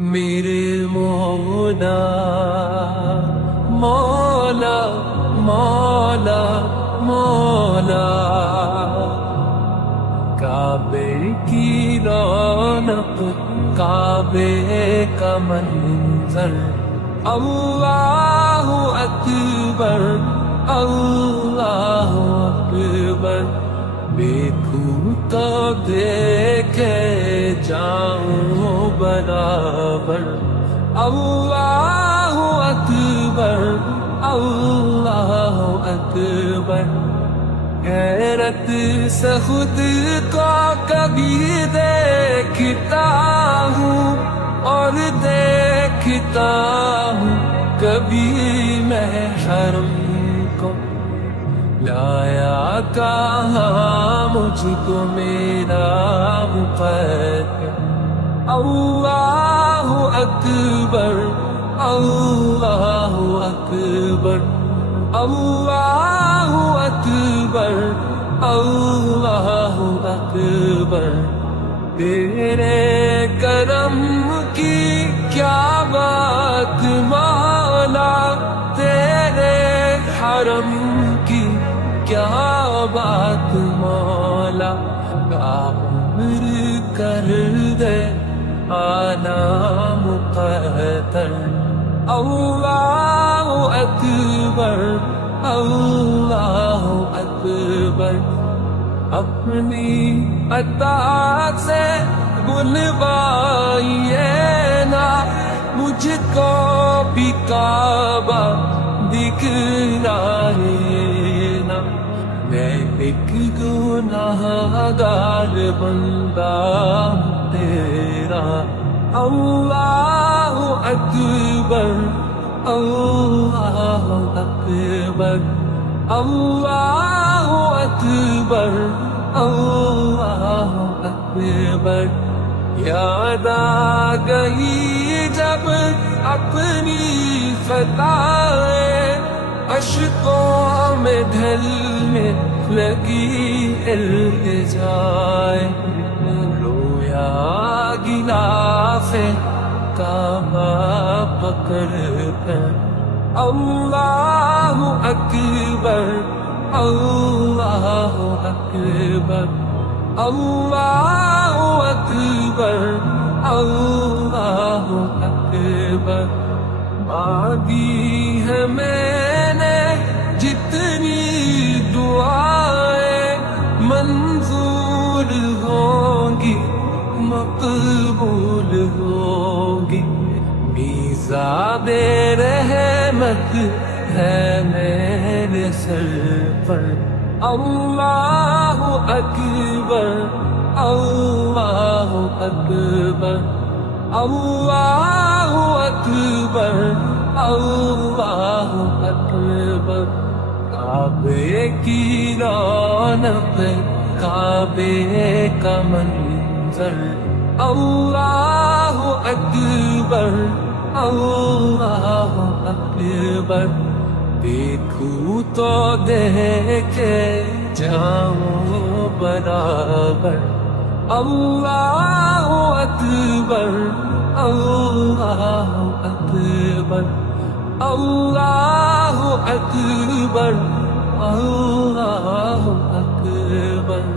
میرے مولا مولا مولا مولا، کعبے کی رونق کعبے کا منظر، اللہ اکبر اللہ اکبر، دیکھوں تو دیکھے جاؤں برابر، اللہ اکبر اللہ اکبر، حیرت سے خود کو کبھی دیکھتا ہوں اور دیکھتا ہوں کبھی محرم کو، لایا کہاں مجھ کو میرا مقدر، اللہ اکبر اللہ اکبر اللہ اکبر اللہ اکبر، تیرے کرم کی کیا بات مولا، تیرے حرم کی کیا بات مولا، عمر کر دے آنا مقدر، اللہ اکبر اللہ اکبر، اپنی عطا سے بلوائیے نا مجھ کو بھی کعبہ دکھلائیے نا، میں ایک گناہ گار بندہ ہوں تیرا، اللہ اکبر اللہ اکبر اللہ اکبر اللہ اکبر، یاد آ گئی جب اپنی خطائیں، اشکوں میں ڈھلنے لگی التجائے، رویا غلاف کعبہ پکڑ کر، اللہ اکبر اللہ اکبر اللہ اکبر اللہ اکبر، مانگی ہے میں نے جتنی دعائیں، منظور ہوں گی مقبول ہوگی، میزاب رحمت ہے میرے سر پر، اللہ اکبر اللہ اکبر اللہ اکبر اللہ اکبر، کعبے کی رونق کعبے کا منظر، اللہ اکبر اللہ اکبر، دیکھوں تو دیکھے جاؤں برابر، اللہ اکبر اللہ اکبر اللہ اکبر اللہ اکبر۔